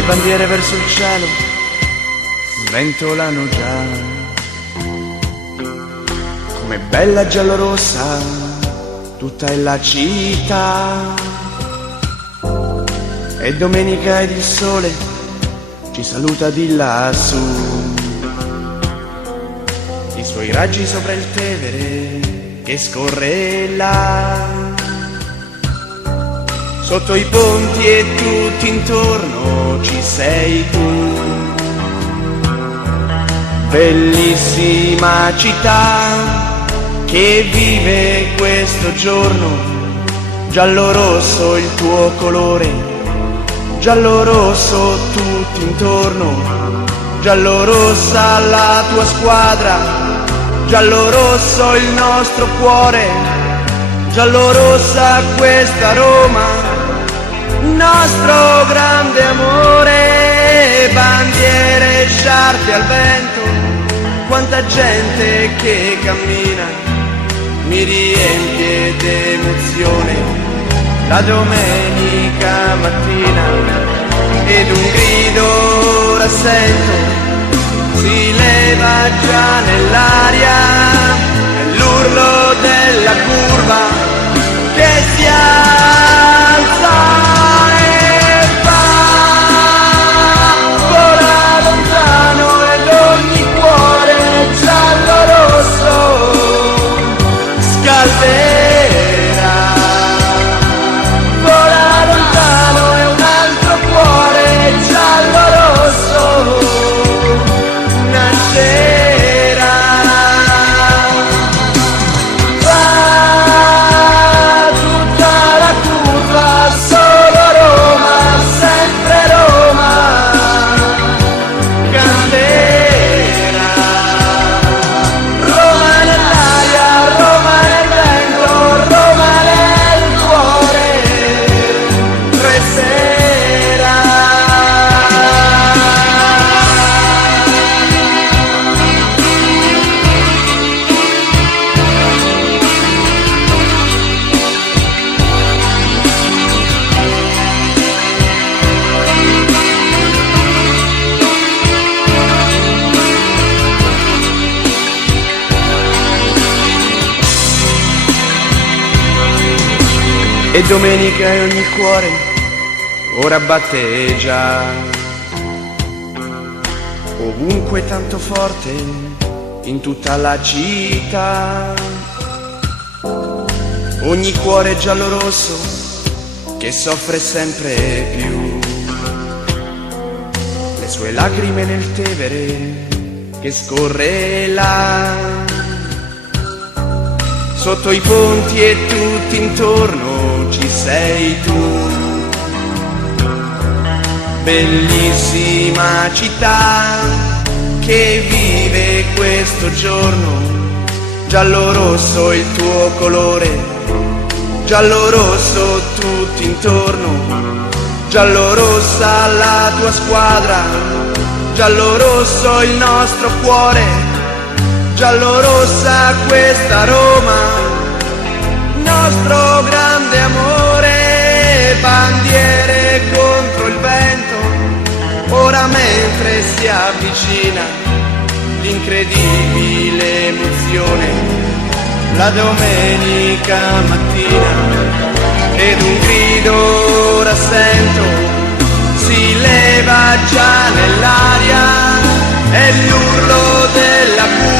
le bandiere verso il cielo sventolano già, come bella giallorossa tutta è la città. E domenica ed il sole ci saluta di lassù, i suoi raggi sopra il Tevere che scorre là. Sotto i ponti e tutti intorno ci sei tu, bellissima città che vive questo giorno, giallo-rosso il tuo colore, giallo-rosso tutti intorno, giallo-rossa la tua squadra, giallo-rosso il nostro cuore, giallo-rossa questa Roma, nostro grande amore. Bandiere, sciarpe al vento, quanta gente che cammina, mi riempie d'emozione la domenica mattina. Ed un grido rassento si leva già nell'aria, è l'urlo della curva che si alza e va, vola lontano ed ogni cuore giallo-rosso scalderà. Vola lontano e un altro cuore giallo-rosso nascerà. Va tutta la curva, solo Roma, sempre Roma canterà. Roma nell'aria, Roma nel vento, Roma nel cuore resterà. E domenica e ogni cuore ora batte già, ovunque tanto forte in tutta la città. Ogni cuore giallo-rosso che soffre sempre più, le sue lacrime nel Tevere che scorre là. Sotto i ponti e tutti intorno ci sei tu, bellissima città che vive questo giorno, giallo-rosso il tuo colore, giallo-rosso tutti intorno, giallo-rossa la tua squadra, giallo-rosso il nostro cuore, giallo-rossa questa Roma, nostro grande amore. Bandiere contro il vento, ora mentre si avvicina l'incredibile emozione, la domenica mattina. Ed un grido rassento si leva già nell'aria, è l'urlo della curva